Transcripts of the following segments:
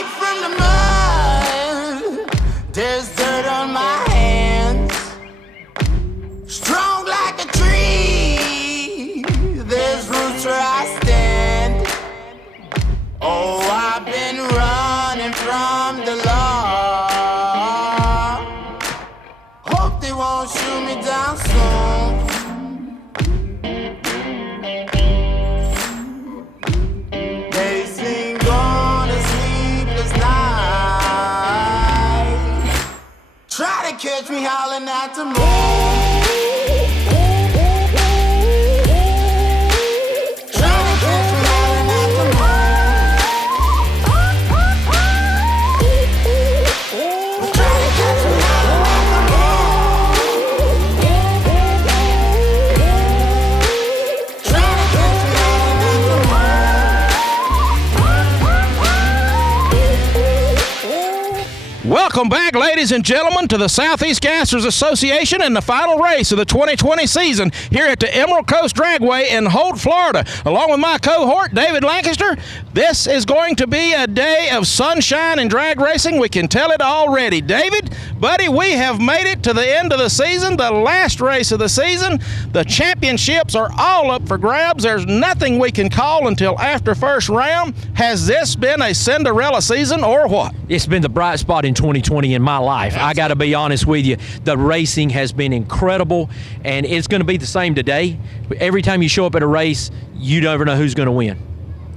Came from the mud, there's dirt on my hands. Strong like a tree, there's roots where I stand. Oh, I've been running from the law. Hope they won't shoot me down soon. They sing on a sleepless night. Try to catch me howling at the moon. Welcome back, ladies and gentlemen, to the Southeast Gassers Association and the final race of the 2020 season here at the Emerald Coast Dragway in Holt, Florida. Along with my cohort, David Lancaster, this is going to be a day of sunshine and drag racing. We can tell it already. David, buddy, we have made it to the end of the season, the last race of the season. The championships are all up for grabs. There's nothing we can call until after first round. Has this been a Cinderella season or what? It's been the bright spot in 2020 in my life. I got to be honest with you. The racing has been incredible, and it's going to be the same today. Every time you show up at a race, you never know who's going to win.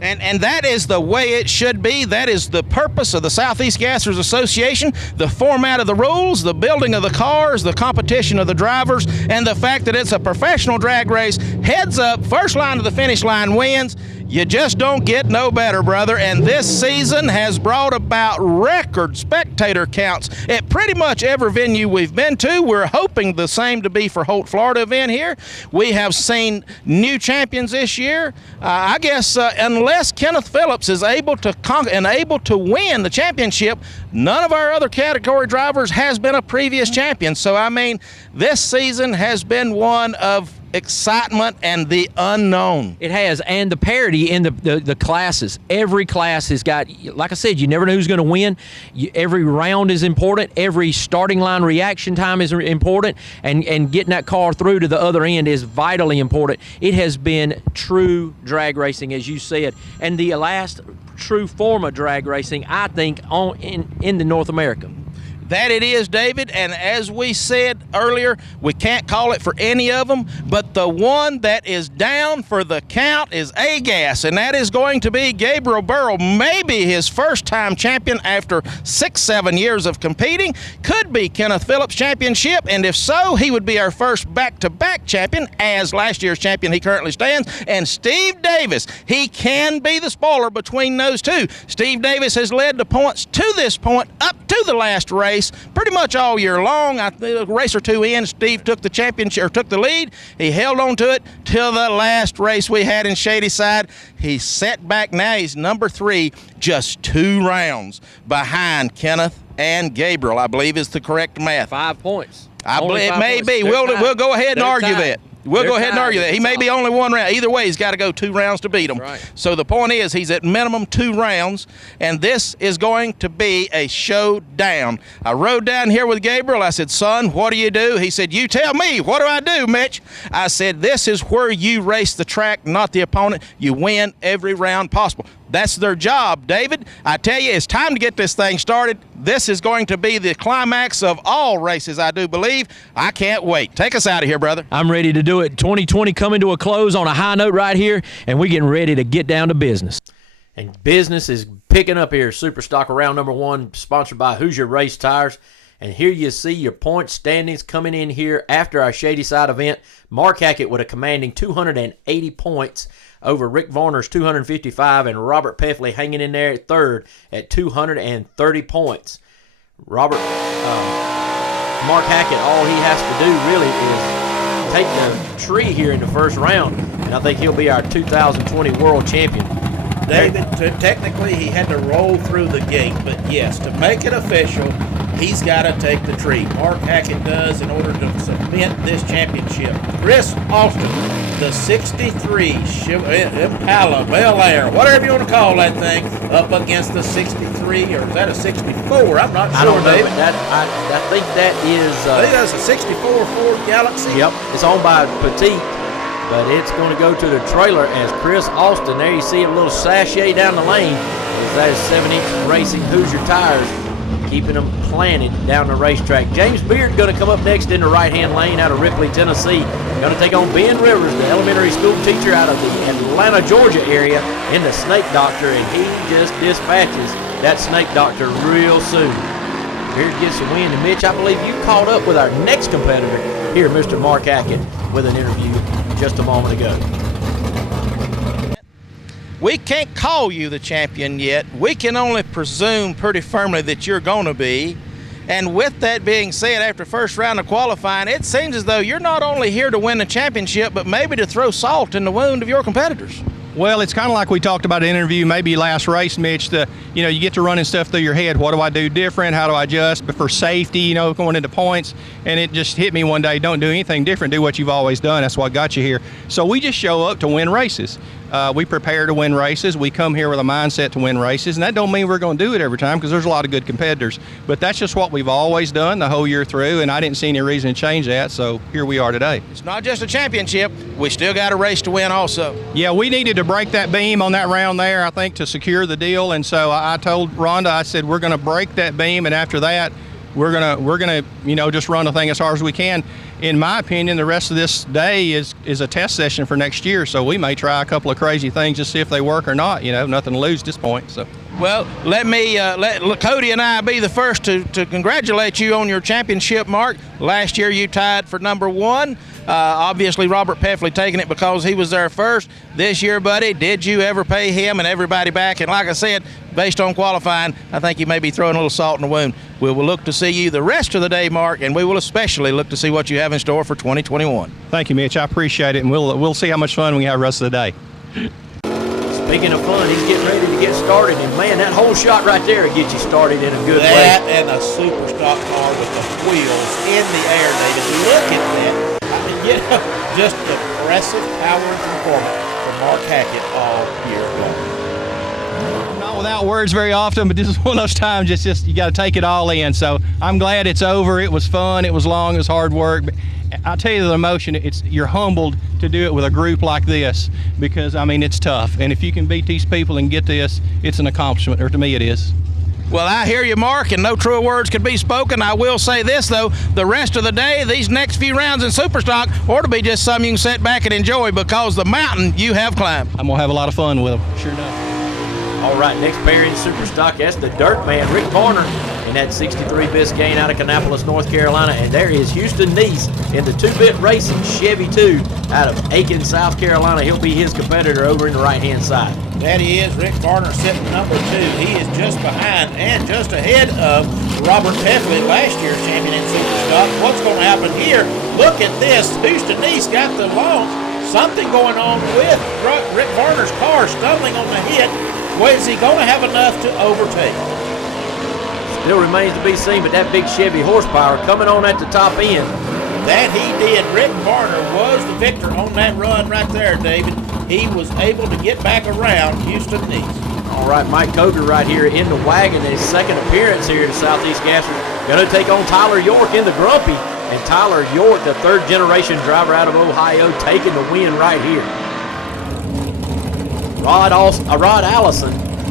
And that is the way it should be. That is the purpose of the Southeast Gassers Association, the format of the rules, the building of the cars, the competition of the drivers, and the fact that it's a professional drag race. Heads up, first line to the finish line wins. You just don't get no better, brother. And this season has brought about record spectator counts at pretty much every venue we've been to. We're hoping the same to be for Holt, Florida event here. We have seen new champions this year. I guess unless Kenneth Phillips is able to able to win the championship, none of our other category drivers has been a previous champion. So, I mean, this season has been one of excitement and the unknown. It has, and the parity in the classes. Every class has got, like I said, you never know who's going to win. Every round is important. Every starting line reaction time is important, and getting that car through to the other end is vitally important. It has been true drag racing, as you said, and the last true form of drag racing, I think, in the North America. That it is, David, and as we said earlier, we can't call it for any of them, but the one that is down for the count is A-Gas, and that is going to be Gabriel Burrow, maybe his first-time champion after 6-7 years of competing. Could be Kenneth Phillips' championship, and if so, he would be our first back-to-back champion. As last year's champion, he currently stands. And Steve Davis, he can be the spoiler between those two. Steve Davis has led the points to this point up to the last race pretty much all year long. A race or two in, Steve took the championship, or took the lead. He held on to it till the last race we had in Shadyside. He's set back now. He's number 3, just 2 rounds behind Kenneth and Gabriel, I believe is the correct math. 5 points. I believe it may be. We'll go ahead and argue that. We'll go ahead and argue that. He may be only 1 round. Either way, he's got to go 2 rounds to beat him. Right. So the point is, he's at minimum 2 rounds, and this is going to be a showdown. I rode down here with Gabriel. I said, son, what do you do? He said, you tell me. What do I do, Mitch? I said, this is where you race the track, not the opponent. You win every round possible. That's their job, David. I tell you, it's time to get this thing started. This is going to be the climax of all races, I do believe. I can't wait. Take us out of here, brother. I'm ready to do it. 2020 coming to a close on a high note right here, and we're getting ready to get down to business. And business is picking up here. Super Stock round number 1, sponsored by Hoosier Race Tires. And here you see your point standings coming in here after our Shadyside event. Mark Hackett with a commanding 280 points over Rick Varner's 255, and Robert Peffley hanging in there at 3rd at 230 points. Mark Hackett, all he has to do really is take the tree here in the first round, and I think he'll be our 2020 world champion. David, technically he had to roll through the gate, but yes, to make it official, he's got to take the tree. Mark Hackett does in order to cement this championship. Chris Austin, the 63 Impala, Bel Air, whatever you want to call that thing, up against the 63, or is that a 64? I'm not sure, I don't know, David. but I think that is... I think that's a 64 Ford Galaxy. Yep, it's owned by Petite, but it's going to go to the trailer as Chris Austin. There you see a little sachet down the lane. That is 7-inch Racing Hoosier tires, keeping them planted down the racetrack. James Beard going to come up next in the right-hand lane out of Ripley, Tennessee. Going to take on Ben Rivers, the elementary school teacher out of the Atlanta, Georgia area in the Snake Doctor, and he just dispatches that Snake Doctor real soon. Beard gets the win, and Mitch, I believe you caught up with our next competitor here, Mr. Mark Hackett, with an interview just a moment ago. We can't call you the champion yet. We can only presume pretty firmly that you're going to be. And with that being said, after first round of qualifying, it seems as though you're not only here to win the championship, but maybe to throw salt in the wound of your competitors. Well, it's kind of like we talked about in an interview, maybe last race, Mitch. You get to running stuff through your head. What do I do different? How do I adjust? But for safety, going into points. And it just hit me one day, don't do anything different. Do what you've always done. That's what got you here. So we just show up to win races. We prepare to win races. We come here with a mindset to win races. And that don't mean we're going to do it every time, because there's a lot of good competitors. But that's just what we've always done the whole year through. And I didn't see any reason to change that. So here we are today. It's not just a championship. We still got a race to win also. Yeah, we needed to break that beam on that round there, I think, to secure the deal. And so I told Rhonda, I said, we're going to break that beam, and after that, we're gonna just run the thing as hard as we can. In my opinion, the rest of this day is a test session for next year. So we may try a couple of crazy things to see if they work or not. Nothing to lose at this point. So. Well, let Cody and I be the first to congratulate you on your championship mark. Last year you tied for number one. Obviously, Robert Peffley taking it because he was there first. This year, buddy, did you ever pay him and everybody back? And like I said, based on qualifying, I think you may be throwing a little salt in the wound. We will look to see you the rest of the day, Mark, and we will especially look to see what you have in store for 2021. Thank you, Mitch. I appreciate it, and we'll see how much fun we have the rest of the day. Speaking of fun, he's getting ready to get started, and man, that whole shot right there will get you started in a good way. That and a super stock car with the wheels in the air, David. Look at that. Just impressive power and performance from Mark Hackett all year long. Not without words very often, but this is one of those times just you got to take it all in. So I'm glad it's over. It was fun. It was long. It was hard work. But I'll tell you the emotion. You're humbled to do it with a group like this, because it's tough. And if you can beat these people and get this, it's an accomplishment, or to me it is. Well, I hear you, Mark, and no truer words could be spoken. I will say this, though. The rest of the day, these next few rounds in Superstock ought to be just something you can sit back and enjoy, because the mountain you have climbed. I'm going to have a lot of fun with them. Sure enough. All right, next pair in Superstock, that's the Dirt Man, Rick Varner, in that 63 Biscayne out of Kannapolis, North Carolina. And there is Houston Neese in the 2-bit racing Chevy 2 out of Aiken, South Carolina. He'll be his competitor over in the right-hand side. That he is. Rick Varner sitting number 2. He is just behind and just ahead of Robert Peffley, last year's champion in Superstock. What's going to happen here? Look at this. Houston Neese got the launch. Something going on with Rick Varner's car, stumbling on the hit. Is he going to have enough to overtake? Still remains to be seen, but that big Chevy horsepower coming on at the top end. That he did. Rick Varner was the victor on that run right there, David. He was able to get back around Houston Neese. All right, Mike Coger right here in the wagon, his second appearance here to Southeast Gasser. Going to take on Tyler York in the Grumpy. And Tyler York, the third-generation driver out of Ohio, taking the win right here. Rod Allison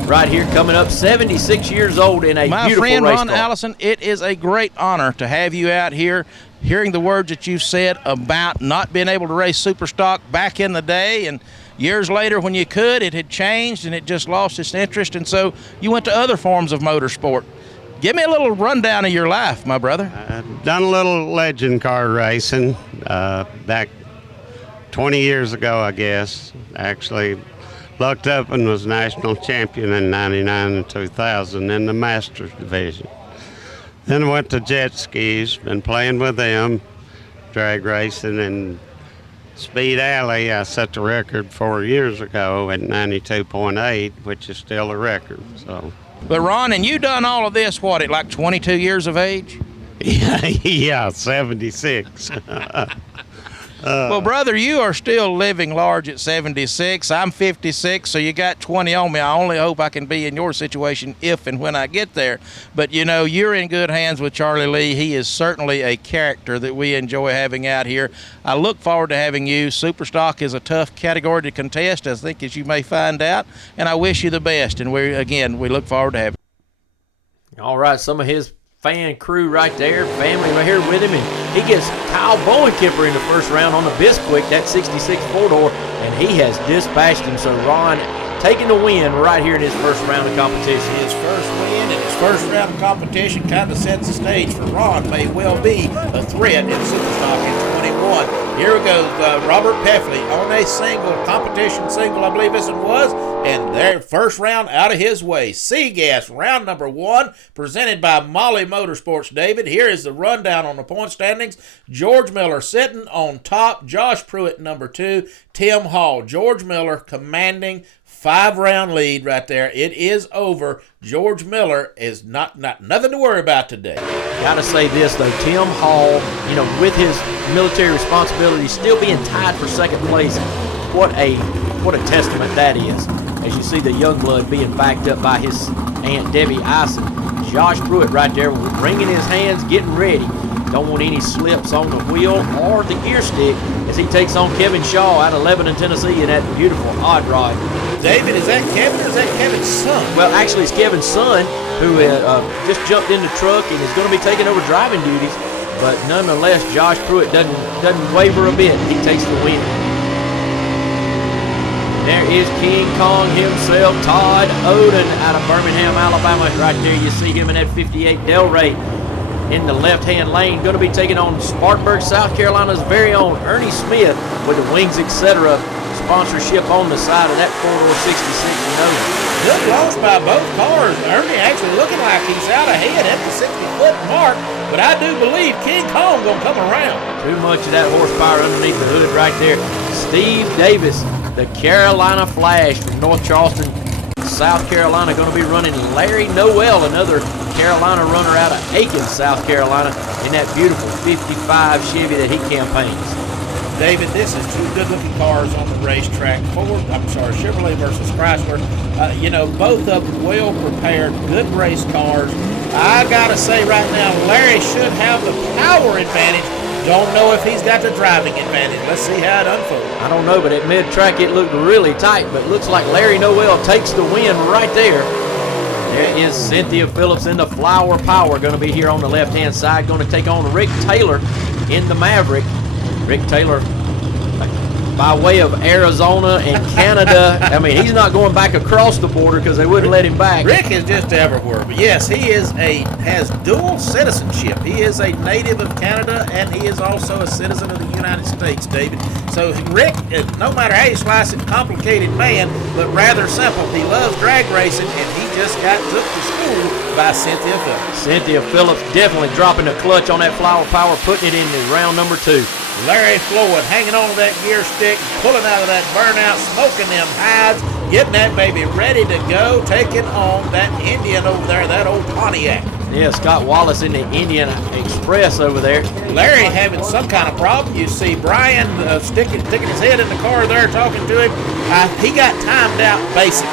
right here coming up, 76 years old in a My beautiful friend race Ron car. Allison, it is a great honor to have you out here, hearing the words that you said about not being able to race Superstock back in the day, and years later when you could, it had changed and it just lost its interest, and so you went to other forms of motorsport. Give me a little rundown of your life, my brother. I've done a little legend car racing back 20 years ago, I guess. Actually looked up and was national champion in 99 and 2000 in the Masters division. Then went to jet skis, been playing with them, drag racing, and Speed Alley. I set the record 4 years ago at 92.8, which is still a record. So. But Ron, and you done all of this, what, at like 22 years of age? Yeah, 76. Well, brother, you are still living large at 76. I'm 56, so you got 20 on me. I only hope I can be in your situation if and when I get there. But, you know, you're in good hands with Charlie Lee. He is certainly a character that we enjoy having out here. I look forward to having you. Superstock is a tough category to contest, I think, as you may find out. And I wish you the best. And we look forward to having you. All right, some of his fan crew right there, family right here with him, and he gets Kyle Bowenkemper in the first round on the Bisquick, that 66 four-door, and he has dispatched him. So Ron taking the win right here in his first round of competition. His first win and his first round of competition kind of sets the stage for Ron. May well be a threat in Superstock in 21. Here we go, Robert Peffley on a competition single, I believe this one was, and their first round out of his way. Seagas, round number 1, presented by Molly Motorsports. David, here is the rundown on the point standings. George Miller sitting on top, Josh Pruitt number 2, Tim Hall. George Miller commanding 5-round lead right there. It is over. George Miller is not nothing to worry about today. Gotta say this though, Tim Hall, you know, with his military responsibilities still being tied for second place, what a testament that is. As you see the young blood being backed up by his Aunt Debbie Ison. Josh Pruitt right there wringing his hands, getting ready. Don't want any slips on the wheel or the gear stick as he takes on Kevin Shaw out of Lebanon, Tennessee in that beautiful odd rod. David, is that Kevin or is that Kevin's son? Well, actually, it's Kevin's son who just jumped in the truck and is going to be taking over driving duties. But nonetheless, Josh Pruitt doesn't waver a bit. He takes the win. There is King Kong himself, Todd Oden out of Birmingham, Alabama. Right there, you see him in that 58 Delray in the left-hand lane. Going to be taking on Spartanburg, South Carolina's very own Ernie Smith with the Wings Etc. sponsorship on the side of that 4-door 66 Nova. Good loss by both cars. Ernie actually looking like he's out ahead at the 60-foot mark, but I do believe King Kong going to come around. Too much of that horsepower underneath the hood right there. Steve Davis, the Carolina Flash from North Charleston, South Carolina, going to be running Larry Noel, another Carolina runner out of Aiken, South Carolina, in that beautiful 55 Chevy that he campaigns. David, this is two good-looking cars on the racetrack. Chevrolet versus Chrysler. Both of them well-prepared, good race cars. I got to say right now, Larry should have the power advantage. Don't know if he's got the driving advantage. Let's see how it unfolds. I don't know, but at mid-track it looked really tight, but looks like Larry Noel takes the win right there. There is Cynthia Phillips in the Flower Power, going to be here on the left-hand side, going to take on Rick Taylor in the Maverick. Rick Taylor, by way of Arizona and Canada. I mean, he's not going back across the border because they wouldn't let him back. Rick is just everywhere. But yes, he has dual citizenship. He is a native of Canada and he is also a citizen of the United States, David. So Rick, no matter how you slice it, complicated man, but rather simple. He loves drag racing and he just got took to school by Cynthia Phillips. Cynthia Phillips definitely dropping the clutch on that Flower Power, putting it into round number 2. Larry Floyd hanging on to that gear stick, pulling out of that burnout, smoking them hides, getting that baby ready to go, taking on that Indian over there, that old Pontiac. Yeah, Scott Wallace in the Indian Express over there. Larry having some kind of problem. You see Brian sticking his head in the car there, talking to him. He got timed out basically.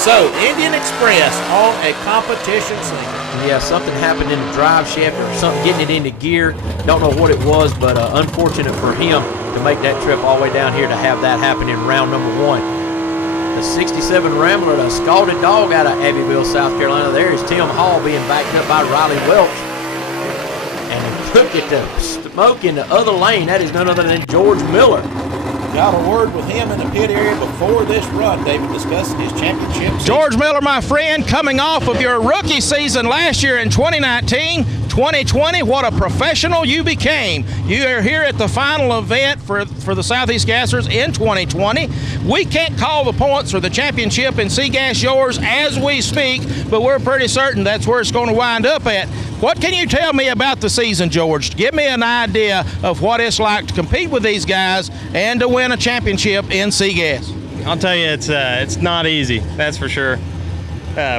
So, Indian Express on a competition single. Yeah, something happened in the drive shaft or something getting it into gear. Don't know what it was, but unfortunate for him to make that trip all the way down here to have that happen in round number 1. The 67 Rambler, the Scalded Dog out of Abbeville, South Carolina. There is Tim Hall being backed up by Riley Welch. And look at the smoke in the other lane. That is none other than George Miller. Got a word with him in the pit area before this run, David, discussing his championship season. George Miller, my friend, coming off of your rookie season last year in 2019, 2020, what a professional you became. You are here at the final event for the Southeast Gassers in 2020. We can't call the points for the championship in SEGAS yours as we speak, but we're pretty certain that's where it's going to wind up at. What can you tell me about the season, George? Give me an idea of what it's like to compete with these guys and to win a championship in SEGAS. I'll tell you, it's not easy, that's for sure.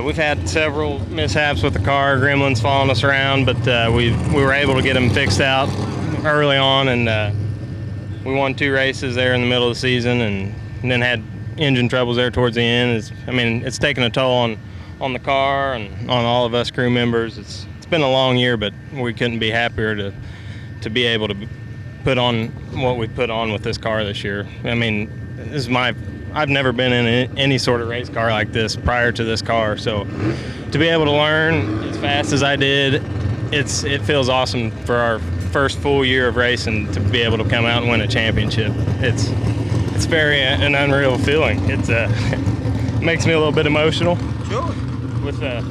We've had several mishaps with the car, gremlins following us around, but we were able to get them fixed out early on, and we won 2 races there in the middle of the season, and then had engine troubles there towards the end. It's taken a toll on the car and on all of us crew members. It's been a long year, but we couldn't be happier to be able to put on what we put on with this car this year. I mean, I've never been in any sort of race car like this prior to this car, so to be able to learn as fast as I did, it feels awesome for our first full year of racing to be able to come out and win a championship. It's very an unreal feeling. It makes me a little bit emotional. Sure. With the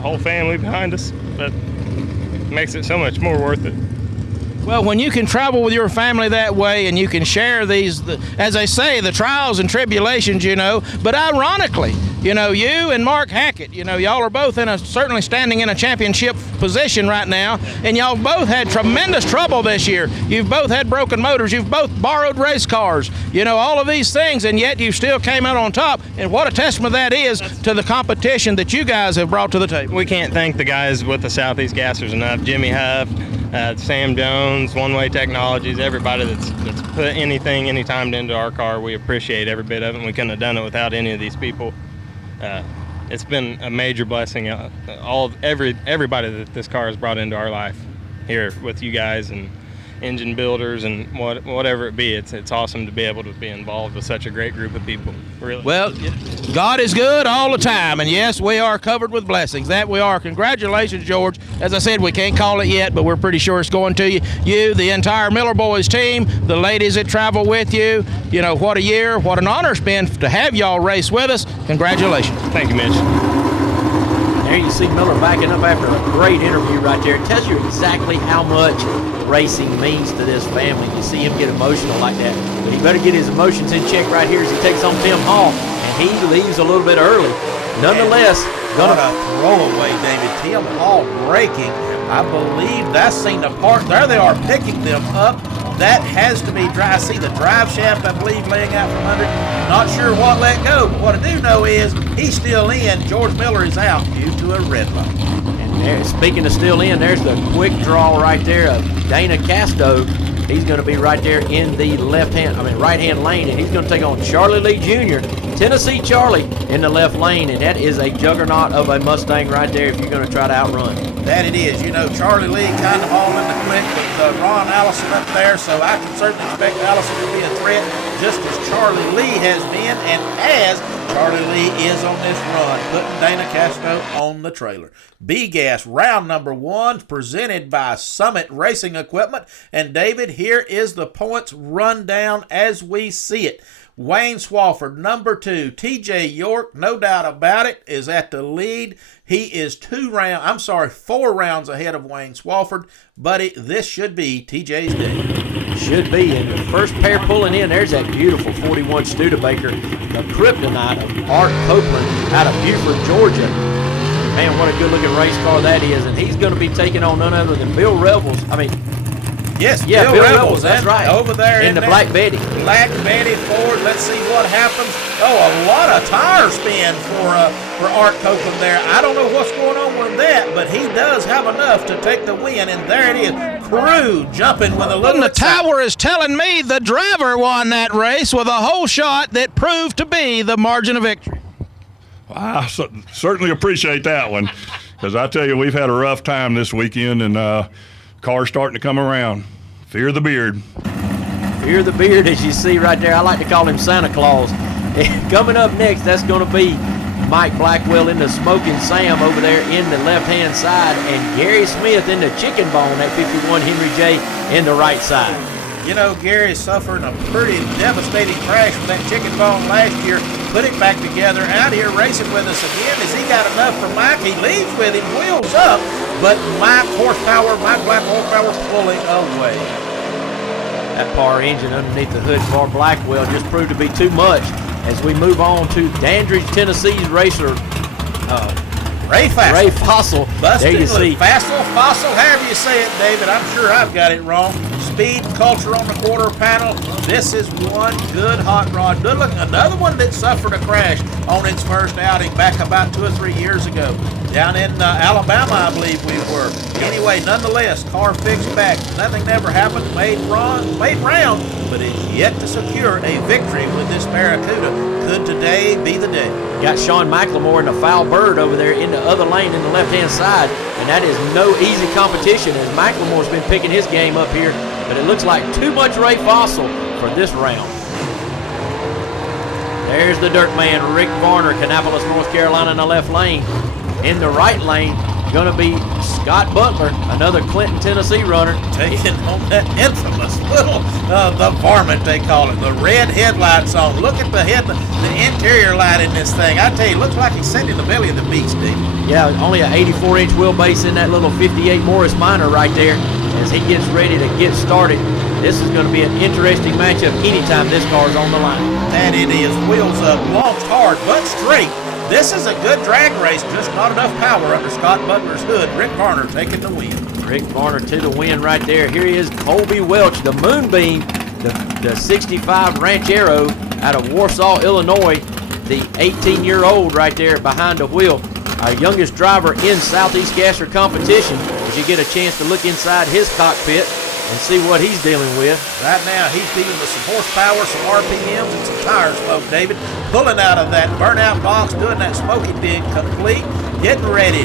whole family behind us, but it makes it so much more worth it. Well, when you can travel with your family that way and you can share as they say, the trials and tribulations, but ironically, you and Mark Hackett, y'all are both certainly standing in a championship position right now, and y'all both had tremendous trouble this year. You've both had broken motors. You've both borrowed race cars, all of these things, and yet you still came out on top. And what a testament that is to the competition that you guys have brought to the table. We can't thank the guys with the Southeast Gassers enough. Jimmy Huff, Sam Jones, One Way Technologies, everybody that's put any time into our car. We appreciate every bit of it, and we couldn't have done it without any of these people. It's been a major blessing. Everybody that this car has brought into our life here with you guys and engine builders and whatever it be. It's awesome to be able to be involved with such a great group of people. Really. Well, God is good all the time, and yes, we are covered with blessings. That we are. Congratulations, George. As I said, we can't call it yet, but we're pretty sure it's going to you. You, the entire Miller Boys team, the ladies that travel with you. What a year, what an honor it's been to have y'all race with us. Congratulations. Thank you, Mitch. There you see Miller backing up after a great interview right there. It tells you exactly how much racing means to this family. You see him get emotional like that. But he better get his emotions in check right here as he takes on Tim Hall. And he leaves a little bit early. Nonetheless, What a throwaway, David. Tim Hall braking. I believe that's seen apart. There they are picking them up. That has to be dry. I see the drive shaft, I believe, laying out from under. Not sure what let go, but what I do know is he's still in. George Miller is out due to a red light. And there, speaking of still in, there's the quick draw right there of Dana Casto. He's going to be right there in the right-hand lane, and he's going to take on Charlie Lee Jr., Tennessee Charlie, in the left lane, and that is a juggernaut of a Mustang right there if you're going to try to outrun. That it is. Charlie Lee kind of all in the quick with Ron Allison up there, so I can certainly expect Allison to be a threat just as Charlie Lee has been, and as Charlie Lee is on this run, putting Dana Castro on the trailer. B-Gas round number 1 presented by Summit Racing Equipment. And David, here is the points rundown as we see it. Wayne Swafford, number 2. TJ York, no doubt about it, is at the lead. He is 4 rounds ahead of Wayne Swafford. Buddy, this should be TJ's day. Should be. And the first pair pulling in, there's that beautiful 41 Studebaker, the kryptonite of Art Copeland out of Buford, Georgia. Man, what a good-looking race car that is. And he's going to be taking on none other than Bill Revels. Yes, yeah, Bill Revels, that's right. Over there in the Black Betty. Black Betty Ford. Let's see what happens. Oh, a lot of tire spin for Art Copeland there. I don't know what's going on with that, but he does have enough to take the win, and there it is. Crew jumping with a little. And the tower is telling me the driver won that race with a whole shot that proved to be the margin of victory. I certainly appreciate that one, because I tell you, we've had a rough time this weekend, and cars starting to come around. Fear the beard. Fear the beard, as you see right there. I like to call him Santa Claus. Coming up next, that's going to be Mike Blackwell in the Smoking Sam over there in the left-hand side, and Gary Smith in the Chicken Bone at 51 Henry J in the right side. Gary suffering a pretty devastating crash with that Chicken Bone last year. Put it back together, out here racing with us again. Has he got enough for Mike? He leads with him, wheels up, but Mike Black horsepower pulling away. That power engine underneath the hood for Blackwell just proved to be too much as we move on to Dandridge, Tennessee's racer, Ray Fossil. There you see. Fossil, however you say it, David. I'm sure I've got it wrong. speed and culture on the quarter panel. This is one good hot rod. Good look, another one that suffered a crash on its first outing back about 2 or 3 years ago. Down in Alabama, I believe we were. Anyway, nonetheless, car fixed back. Nothing ever happened. Made round, but is yet to secure a victory with this Barracuda. Could today be the day? Got Sean McLemore in the foul bird over there in the other lane in the left-hand side, and that is no easy competition as McLemore's been picking his game up here, but it looks like too much Ray Fossil for this round. There's the dirt man, Rick Varner, Kannapolis, North Carolina in the left lane. In the right lane, going to be Scott Butler, another Clinton, Tennessee runner. Taking on that infamous little, the varmint they call it, the red headlights on. Look at the interior light in this thing. I tell you, looks like he's sitting in the belly of the beast, Dave. Yeah, only an 84-inch wheelbase in that little 58 Morris Minor right there as he gets ready to get started. This is going to be an interesting matchup anytime this car is on the line. That it is. Wheels up, launched hard, but straight. This is a good drag race, just not enough power under Scott Butler's hood. Rick Varner taking the win. Rick Varner to the win right there. Here he is, Colby Welch, the Moonbeam, the 65 Ranchero out of Warsaw, Illinois, the 18-year-old right there behind the wheel. Our youngest driver in Southeast Gasser competition, as you get a chance to look inside his cockpit and see what he's dealing with. Right now, he's dealing with some horsepower, some RPMs, and some tire smoke, David. Pulling out of that burnout box, doing that smoky dig complete, getting ready.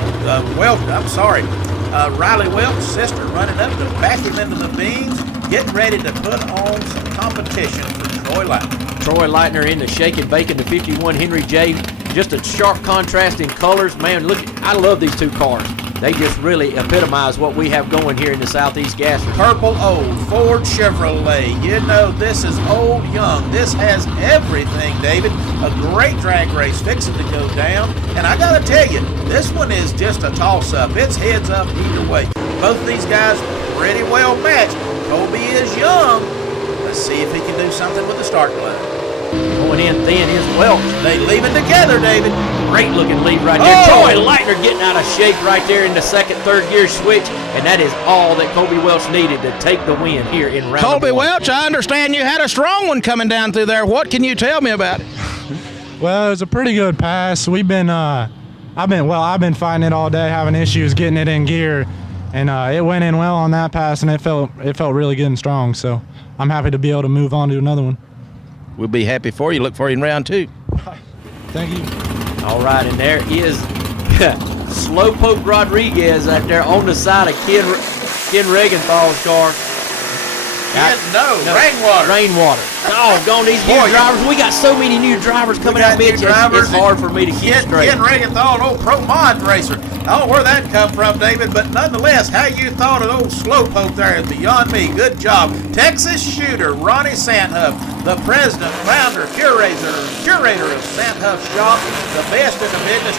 Riley Welch's sister running up to back him into the beans, getting ready to put on some competition for Troy Lightner. Troy Lightner in the Shake and Bake in the 51 Henry J. Just a sharp contrast in colors. Man, look, I love these two cars. They just really epitomize what we have going here in the Southeast Gasser. Purple old Ford Chevrolet. You know, this is old young. This has everything, David. A great drag race fixing to go down. And I got to tell you, this one is just a toss-up. It's heads up either way. Both of these guys pretty well matched. Colby is young. Let's see if he can do something with the start line. Going in thin is Welch. They leave it together, David. Great looking lead right there. Troy Lightner getting out of shape right there in the second, third gear switch, and that is all that Colby Welch needed to take the win here in round Colby one. Welch, I understand you had a strong one coming down through there. What can you tell me about it? Well, it was a pretty good pass. I've been fighting it all day, having issues getting it in gear, and it went in well on that pass, and it felt really good and strong. So I'm happy to be able to move on to another one. We'll be happy for you. Look for you in round two. Thank you. All right, and there is Slowpoke Rodriguez out there on the side of Ken Regenthal's car. Rainwater. Doggone these new drivers. We got so many new drivers coming out, Mitch. It's hard for me to keep straight. Ken Regenthal, an old pro mod racer. I don't know where that come from, David, but nonetheless, how you thought of old Slowpoke there is beyond me. Good job. Texas shooter Ronnie Sandhuff, the president, founder, curator of Sandhuff's shop, the best in the business.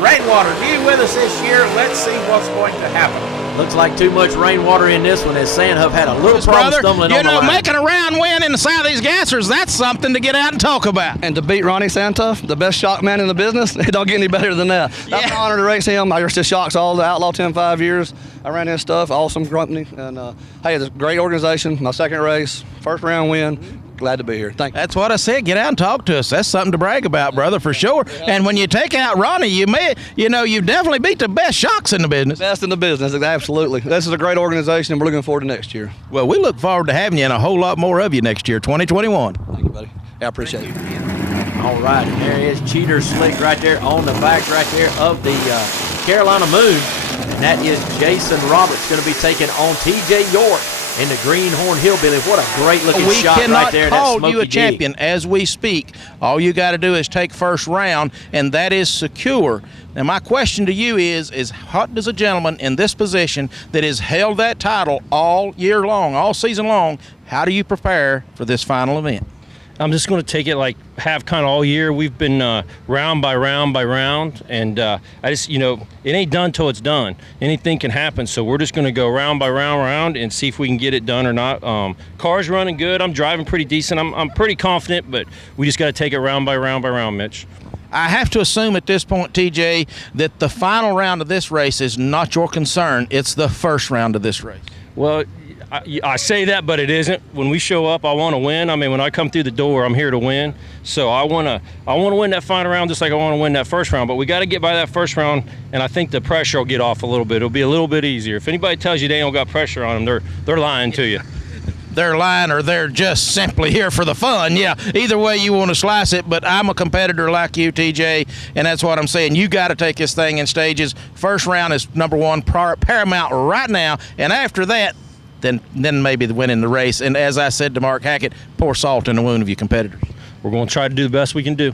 Rainwater, you with us this year. Let's see what's going to happen. Looks like too much rainwater in this one as Sandhuff had a little problem stumbling on the line. Making a round win in the Southeast Gassers, that's something to get out and talk about. And to beat Ronnie Sandhuff, the best shock man in the business, it don't get any better than that. That's an honor to race him. I used to shocks all the Outlaw 10-5 years. I ran his stuff, awesome company. And hey, it's a great organization. My second race, first round win. Glad to be here. Thank you. That's what I said. Get out and talk to us. That's something to brag about, brother, for sure. And when you take out Ronnie, you definitely beat the best shocks in the business. Best in the business, absolutely. This is a great organization, and we're looking forward to next year. Well, we look forward to having you and a whole lot more of you next year, 2021. Thank you, buddy. I appreciate it. All right, and there is Cheater Slick right there on the back right there of the Carolina Moon. And that is Jason Roberts going to be taking on TJ York in the Greenhorn Hillbilly. What a great looking shot right there. We cannot call you a champion as we speak. All you got to do is take first round, and that is secure. Now, my question to you is what does a gentleman in this position that has held that title all year long, all season long, how do you prepare for this final event? I'm just going to take it like half kind of all year. We've been round by round by round, and I just, it ain't done till it's done. Anything can happen, so we're just going to go round by round and see if we can get it done or not. Car's running good. I'm driving pretty decent. I'm pretty confident, but we just got to take it round by round, Mitch. I have to assume at this point, TJ, that the final round of this race is not your concern. It's the first round of this race. Well, I say that, but it isn't. When we show up, I want to win. I mean, when I come through the door, I'm here to win. So I want to win that final round just like I want to win that first round. But we got to get by that first round, and I think the pressure will get off a little bit. It'll be a little bit easier. If anybody tells you they don't got pressure on them, they're lying to you. They're lying or they're just simply here for the fun. Yeah, either way you want to slice it, but I'm a competitor like you, TJ, and that's what I'm saying. You got to take this thing in stages. First round is number one, paramount right now, and after that, then maybe winning the race. And as I said to Mark Hackett, pour salt in the wound of your competitors. We're going to try to do the best we can do.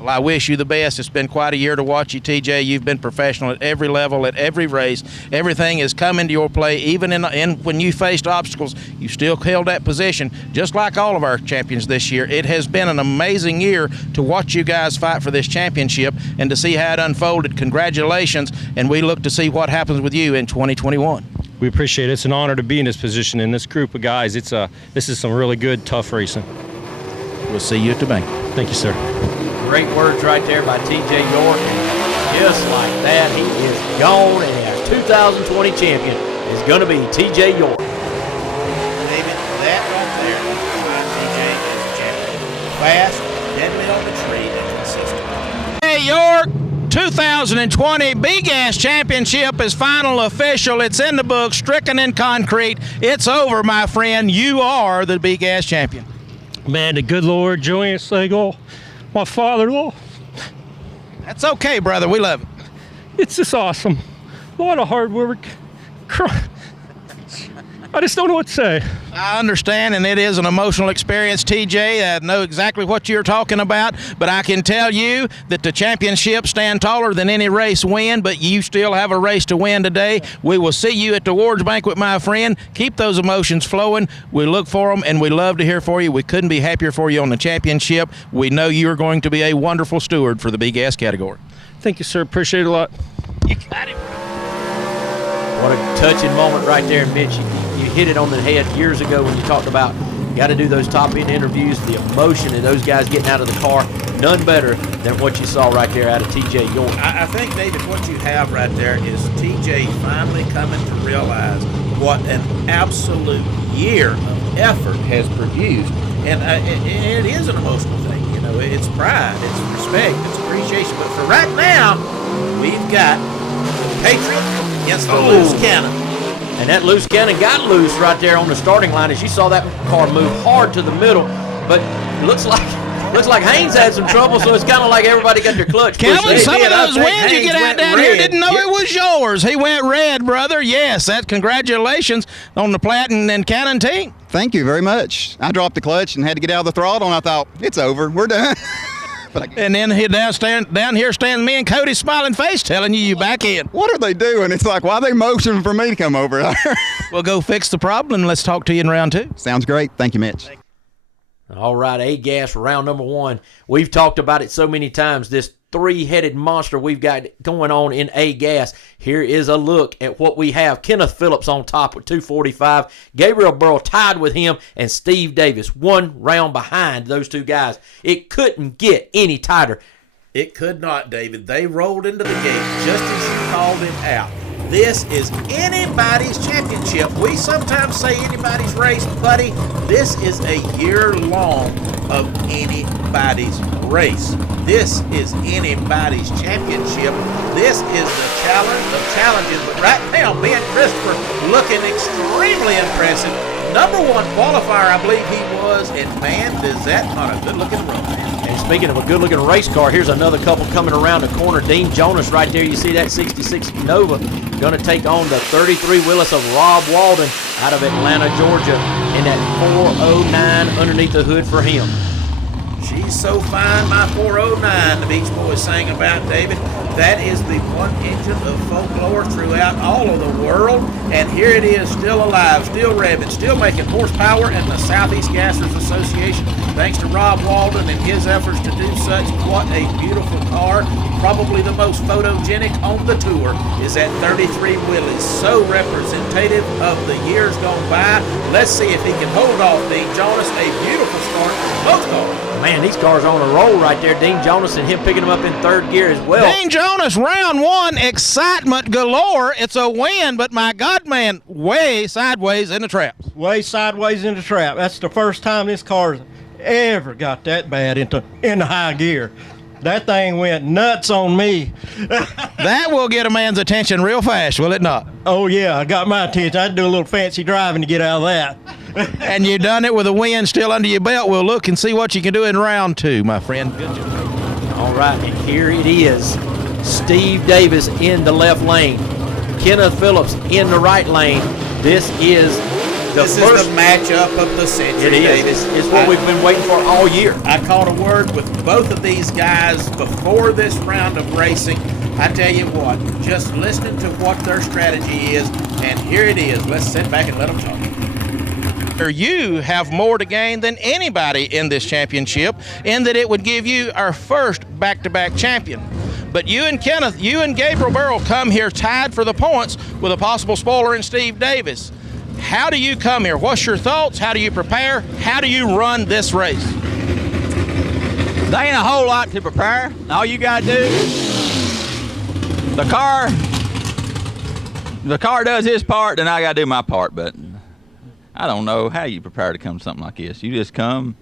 Well, I wish you the best. It's been quite a year to watch you, TJ. You've been professional at every level, at every race. Everything has come into your play. Even in when you faced obstacles, you still held that position, just like all of our champions this year. It has been an amazing year to watch you guys fight for this championship and to see how it unfolded. Congratulations, and we look to see what happens with you in 2021. We appreciate it. It's an honor to be in this position, in this group of guys. This is some really good, tough racing. We'll see you at the bank. Thank you, sir. Great words right there by TJ York. And just like that, he is gone, and our 2020 champion is going to be TJ York. David, that right there is why TJ is a champion. Fast, deadly on the tree, and consistent. Hey, York, 2020 B-Gas Championship is final official. It's in the book, stricken in concrete. It's over, my friend. You are the B-Gas champion. Man, the good Lord, Joanne SEGA, my father-in-law. That's okay, brother. We love it. It's just awesome. A lot of hard work. I just don't know what to say. I understand, and it is an emotional experience, TJ. I know exactly what you're talking about, but I can tell you that the championships stand taller than any race win, but you still have a race to win today. We will see you at the awards banquet, my friend. Keep those emotions flowing. We look for them, and we love to hear for you. We couldn't be happier for you on the championship. We know you're going to be a wonderful steward for the B-Gas category. Thank you, sir. Appreciate it a lot. You got it. What a touching moment right there, Mitch. You hit it on the head years ago when you talked about got to do those top-end interviews, the emotion of those guys getting out of the car. None better than what you saw right there out of TJ York. I think, David, what you have right there is TJ finally coming to realize what an absolute year of effort has produced. And it is an emotional thing. You know, it's pride, it's respect, it's appreciation. But for right now, we've got Patriot against the loose cannon. And that loose cannon got loose right there on the starting line as you saw that car move hard to the middle. But it looks like Haynes had some trouble, so it's kind of like everybody got their clutch. Calvin, some of those wins Haynes you get out down here didn't know it was yours. He went red, brother. Yes, that congratulations on the Platten and Cannon team. Thank you very much. I dropped the clutch and had to get out of the throttle, and I thought, it's over. We're done. And then he down here standing me and Cody smiling face telling you back in. What are they doing? It's like, why are they motioning for me to come over there? We'll go fix the problem and let's talk to you in round two. Sounds great. Thank you, Mitch. All right, A-Gas round number one. We've talked about it so many times, this three-headed monster we've got going on in A-Gas. Here is a look at what we have. Kenneth Phillips on top with 245. Gabriel Burrow tied with him, and Steve Davis 1 round behind those two guys. It couldn't get any tighter. It could not, David. They rolled into the gate just as you called it out. This is anybody's championship. We sometimes say anybody's race, buddy. This is a year long of anybody's race. This is anybody's championship. This is the challenge of challenges. But right now, Ben Christopher looking extremely impressive. Number one qualifier, I believe he was, and man, is that not a good-looking run, man. And speaking of a good-looking race car, here's another couple coming around the corner. Dean Jonas right there. You see that 66 Nova going to take on the 33 Willis of Rob Walden out of Atlanta, Georgia, in that 409 underneath the hood for him. She's so fine, my 409, the Beach Boys sang about, David. That is the one engine of folklore throughout all of the world. And here it is, still alive, still revving, still making horsepower in the Southeast Gassers Association. Thanks to Rob Walden and his efforts to do such. What a beautiful car. Probably the most photogenic on the tour is that 33 Willys. So representative of the years gone by. Let's see if he can hold off Dean Jonas. A beautiful start for both cars. Man, these cars are on a roll right there. Dean Jonas and him picking them up in third gear as well. Dean Jonas, round one, excitement galore. It's a win, but my God, man, way sideways in the traps. Way sideways in the trap. That's the first time this car's ever got that bad into high gear. That thing went nuts on me. That will get a man's attention real fast, will it not? Oh, yeah, I got my attention. I had to do a little fancy driving to get out of that. And you done it with a win still under your belt. We'll look and see what you can do in round two, my friend. Good job. All right, and here it is. Steve Davis in the left lane. Kenneth Phillips in the right lane. This is the matchup of the century. It is. Davis. It's what we've been waiting for all year. I caught a word with both of these guys before this round of racing. I tell you what, just listening to what their strategy is, and here it is. Let's sit back and let them talk. You have more to gain than anybody in this championship, in that it would give you our first back-to-back champion. But you and Kenneth, you and Gabriel Burrell come here tied for the points with a possible spoiler in Steve Davis. How do you come here? What's your thoughts? How do you prepare? How do you run this race? There ain't a whole lot to prepare. All you got to do, the car does his part, then I got to do my part. But I don't know how you prepare to come to something like this. You just come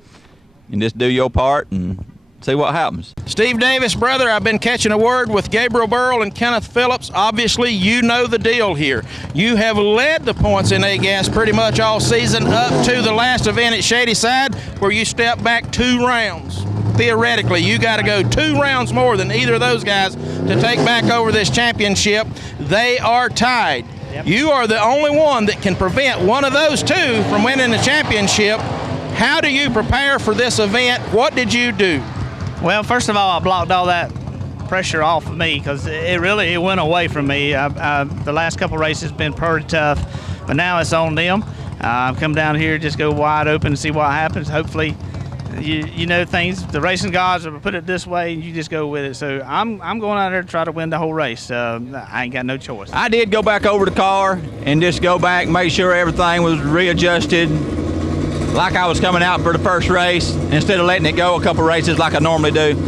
and just do your part and see what happens. Steve Davis, brother, I've been catching a word with Gabriel Burrell and Kenneth Phillips. Obviously, you know the deal here. You have led the points in A-Gas pretty much all season up to the last event at Shadyside, where you stepped back 2 rounds. Theoretically, you got to go 2 rounds more than either of those guys to take back over this championship. They are tied. Yep. You are the only one that can prevent one of those 2 from winning the championship. How do you prepare for this event? What did you do? Well, first of all, I blocked all that pressure off of me because it went away from me. The last couple races have been pretty tough, but now it's on them. I've come down here, just go wide open and see what happens. Hopefully, you know things. The racing gods will put it this way, and you just go with it. So I'm going out there to try to win the whole race. I ain't got no choice. I did go back over the car and just go back and make sure everything was readjusted like I was coming out for the first race, instead of letting it go a couple races like I normally do,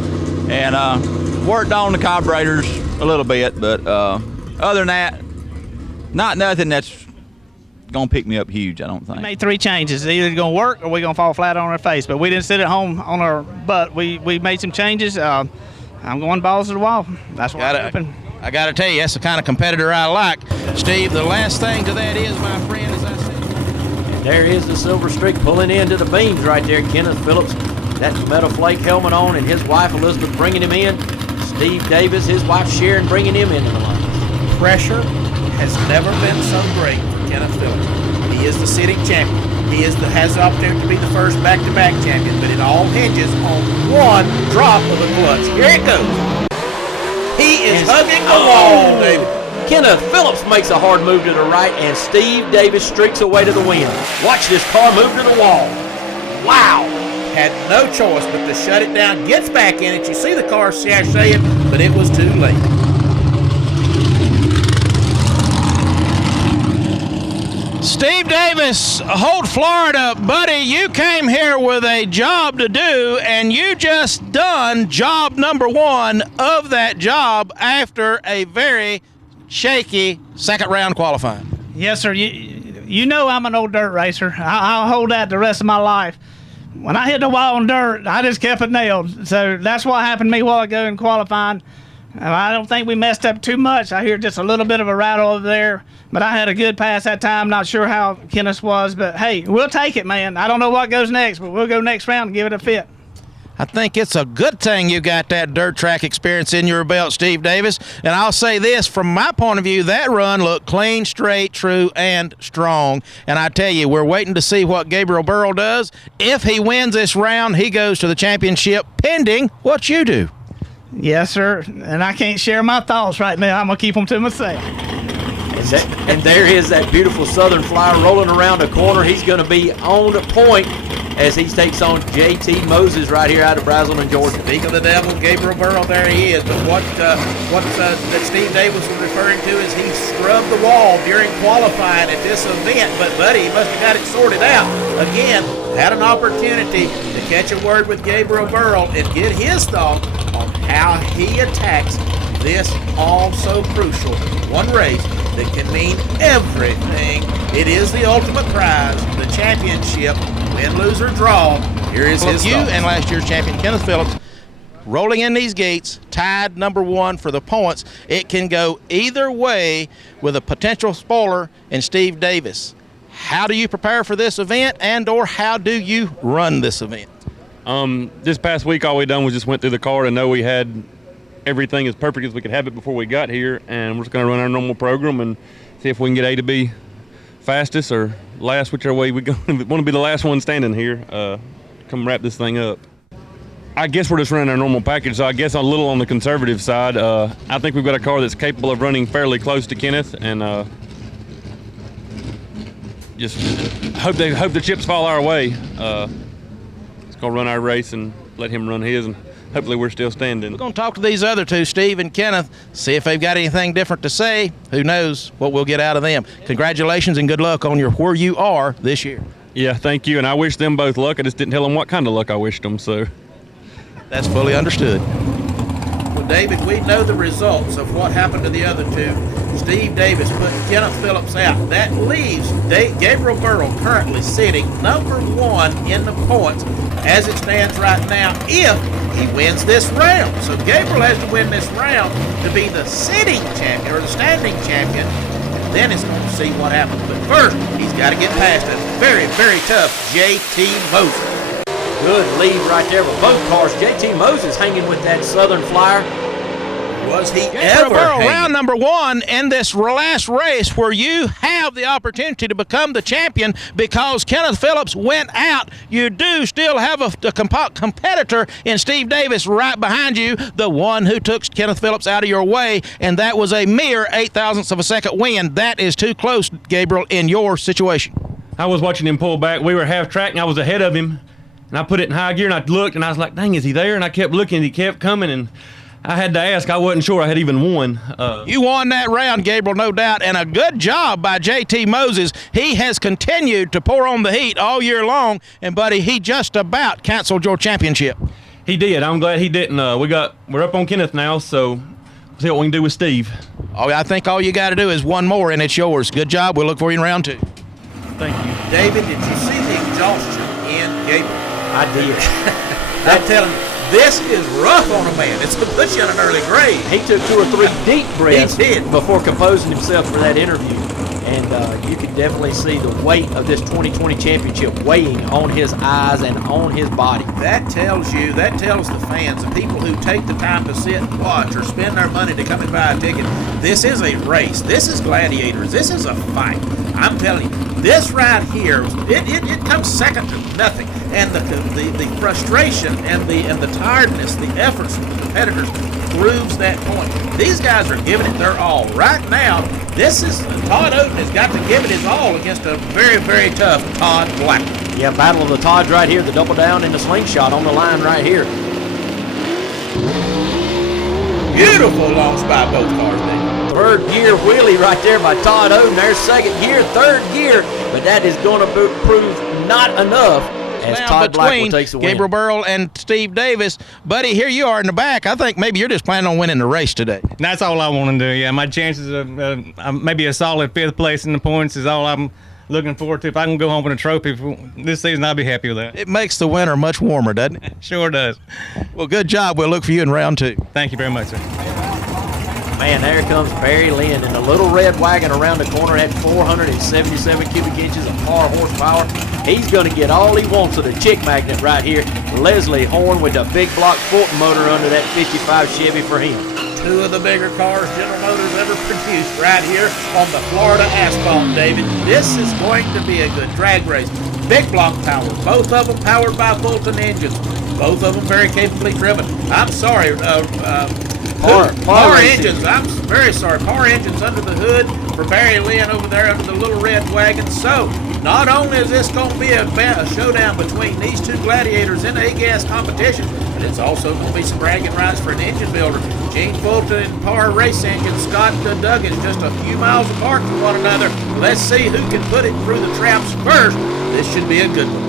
and worked on the carburetors a little bit, but other than that, not nothing that's gonna pick me up huge, I don't think. We made 3 changes. It's either gonna work or we're gonna fall flat on our face, but we didn't sit at home on our butt. We made some changes. I'm going balls to the wall. That's what I'm hoping. I gotta tell you, that's the kind of competitor I like. Steve, the last thing to that is, my friend, as I said, there is the Silver Streak pulling into the beams right there. Kenneth Phillips, that metal flake helmet on, and his wife Elizabeth bringing him in. Steve Davis, his wife Sharon bringing him into the line. Pressure has never been so great for Kenneth Phillips. He is the sitting champion. He has the opportunity to be the first back-to-back champion, but it all hinges on one drop of the clutch. Here it goes. He is hugging the wall, David. Kenneth Phillips makes a hard move to the right, and Steve Davis streaks away to the win. Watch this car move to the wall. Wow. Had no choice but to shut it down. Gets back in it. You see the car sashaying, but it was too late. Steve Davis, Holt, Florida. Buddy, you came here with a job to do, and you just done job number 1 of that job after a very shaky second round qualifying. Yes, sir. You know I'm an old dirt racer. I'll hold that the rest of my life. When I hit the wall on dirt, I just kept it nailed. So that's what happened to me a while ago in qualifying. I don't think we messed up too much. I hear just a little bit of a rattle over there, but I had a good pass that time. Not sure how Kenneth was, but hey, we'll take it, man. I don't know what goes next, but we'll go next round and give it a fit. I think it's a good thing you got that dirt track experience in your belt, Steve Davis. And I'll say this, from my point of view, that run looked clean, straight, true, and strong. And I tell you, we're waiting to see what Gabriel Burrell does. If he wins this round, he goes to the championship, pending what you do. Yes, sir. And I can't share my thoughts right now. I'm going to keep them to myself. And there is that beautiful Southern Flyer rolling around the corner. He's going to be on point as he takes on J.T. Moses right here out of Braselton, Georgia. Speak of the devil, Gabriel Burrell, there he is. But what that Steve Davis was referring to is he scrubbed the wall during qualifying at this event. But, buddy, he must have got it sorted out. Again, had an opportunity to catch a word with Gabriel Burrell and get his thought on how he attacks this also crucial one race that can mean everything. It is the ultimate prize, the championship, win, lose, or draw. Here is his you thoughts. And last year's champion Kenneth Phillips rolling in these gates, tied number one for the points. It can go either way with a potential spoiler in Steve Davis. How do you prepare for this event, and or how do you run this event? This past week, all we done was just went through the car and know we had everything as perfect as we could have it before we got here, and we're just going to run our normal program and see if we can get A to B fastest or last, whichever way we want to be the last one standing here. Come wrap this thing up. I guess we're just running our normal package, so I guess a little on the conservative side. I think we've got a car that's capable of running fairly close to Kenneth, and just hope the chips fall our way. It's going to run our race and let him run his, and hopefully we're still standing. We're going to talk to these other two, Steve and Kenneth, see if they've got anything different to say. Who knows what we'll get out of them. Congratulations and good luck on where you are this year. Yeah, thank you, and I wish them both luck. I just didn't tell them what kind of luck I wished them, so. That's fully understood. Well, David, we know the results of what happened to the other two. Steve Davis put Kenneth Phillips out. That leaves Gabriel Burrell currently sitting number one in the points as it stands right now if he wins this round. So Gabriel has to win this round to be the sitting champion or the standing champion. And then it's going to see what happens. But first, he's got to get past a very, very tough JT Moses. Good lead right there with both cars. JT Moses hanging with that Southern Flyer. Was he Gabriel ever Burrell, hanging? round number one in this last race where you have the opportunity to become the champion because Kenneth Phillips went out. You do still have a competitor in Steve Davis right behind you, the one who took Kenneth Phillips out of your way, and that was a mere 0.08 of a second win. That is too close, Gabriel, in your situation. I was watching him pull back. We were half track, and I was ahead of him. And I put it in high gear, and I looked, and I was like, dang, is he there? And I kept looking, and he kept coming, and I had to ask. I wasn't sure I had even won. You won that round, Gabriel, no doubt, and a good job by JT Moses. He has continued to pour on the heat all year long, and, buddy, he just about canceled your championship. He did. I'm glad he didn't. We're up on Kenneth now, so we'll see what we can do with Steve. Oh, I think all you got to do is one more, and it's yours. Good job. We'll look for you in round two. Thank you. David, did you see the exhaustion in Gabriel? I did. I'm telling you, this is rough on a man. It's going to put you in an early grave. He took 2 or 3 deep breaths He did. before composing himself for that interview. And you can definitely see the weight of this 2020 championship weighing on his eyes and on his body. That tells the fans, the people who take the time to sit and watch or spend their money to come and buy a ticket, this is a race. This is gladiators. This is a fight. I'm telling you, this right here, it comes second to nothing. And the frustration and the tiredness, the efforts from the competitors proves that point. These guys are giving it their all. Right now, Todd Oden has got to give it his all against a very, very tough Todd Black. Yeah, battle of the Todds right here, the double down and the slingshot on the line right here. Beautiful launch by both cars, David. Third gear wheelie right there by Todd Oden. There's second gear, third gear, but that is going to prove not enough as Now Todd Blackwell between takes the win. Gabriel Burrell and Steve Davis. Buddy, here you are in the back. I think maybe you're just planning on winning the race today. That's all I want to do, yeah. My chances of maybe a solid 5th place in the points is all I'm looking forward to. If I can go home with a trophy this season, I'll be happy with that. It makes the winter much warmer, doesn't it? Sure does. Well, good job. We'll look for you in round two. Thank you very much, sir. Man, there comes Barry Lynn in the little red wagon around the corner at 477 cubic inches of car horsepower. He's going to get all he wants of the chick magnet right here. Leslie Horn with the big block Fulton motor under that 55 Chevy for him. 2 of the bigger cars General Motors ever produced right here on the Florida asphalt, David. This is going to be a good drag race. Big block power, both of them powered by Fulton engines. Both of them very capably driven. I'm sorry, Power engines. I'm very sorry. Power engines under the hood for Barry Lynn over there under the little red wagon. So, not only is this going to be a showdown between these two gladiators in A-gas competition, but it's also going to be some bragging rights for an engine builder. Gene Fulton and Power Race Engine, Scott Duggins, just a few miles apart from one another. Let's see who can put it through the traps first. This should be a good one.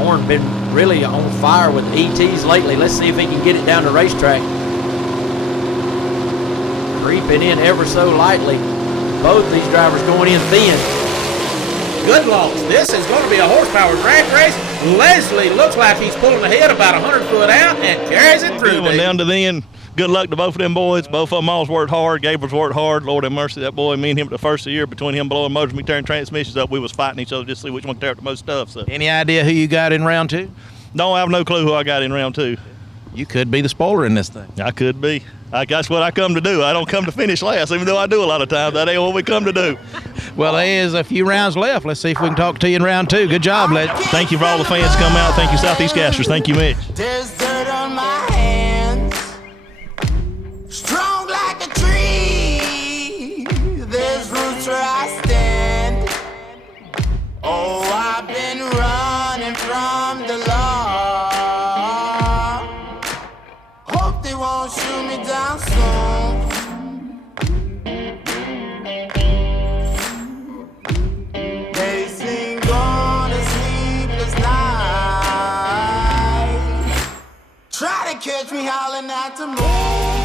Horn been really on fire with ETs lately. Let's see if he can get it down the racetrack. Creeping in ever so lightly. Both these drivers going in thin. Good loss. This is going to be a horsepower drag race. Leslie looks like he's pulling ahead about 100 foot out and carries it through. Went down to the end. Good luck to both of them boys. Both of them always worked hard. Gabriel's worked hard. Lord have mercy, that boy. Me and him at the first of the year, between him blowing motors, me tearing transmissions up, we was fighting each other just to see which one could tear up the most stuff. So. Any idea who you got in round 2? Don't have no clue who I got in round 2. You could be the spoiler in this thing. I could be. That's what I come to do. I don't come to finish last, even though I do a lot of times. That ain't what we come to do. Well, there is a few rounds left. Let's see if we can talk to you in round 2. Good job, Led. Thank you for all the fans come out. Thank you, Southeast Casters. Thank you, Mitch. There's dirt on my hands, strong like a tree. There's roots where I stand. Oh, I've been running from the law. Hope they won't shoot me down soon. They sing on a sleepless night. Try to catch me howling at the moon.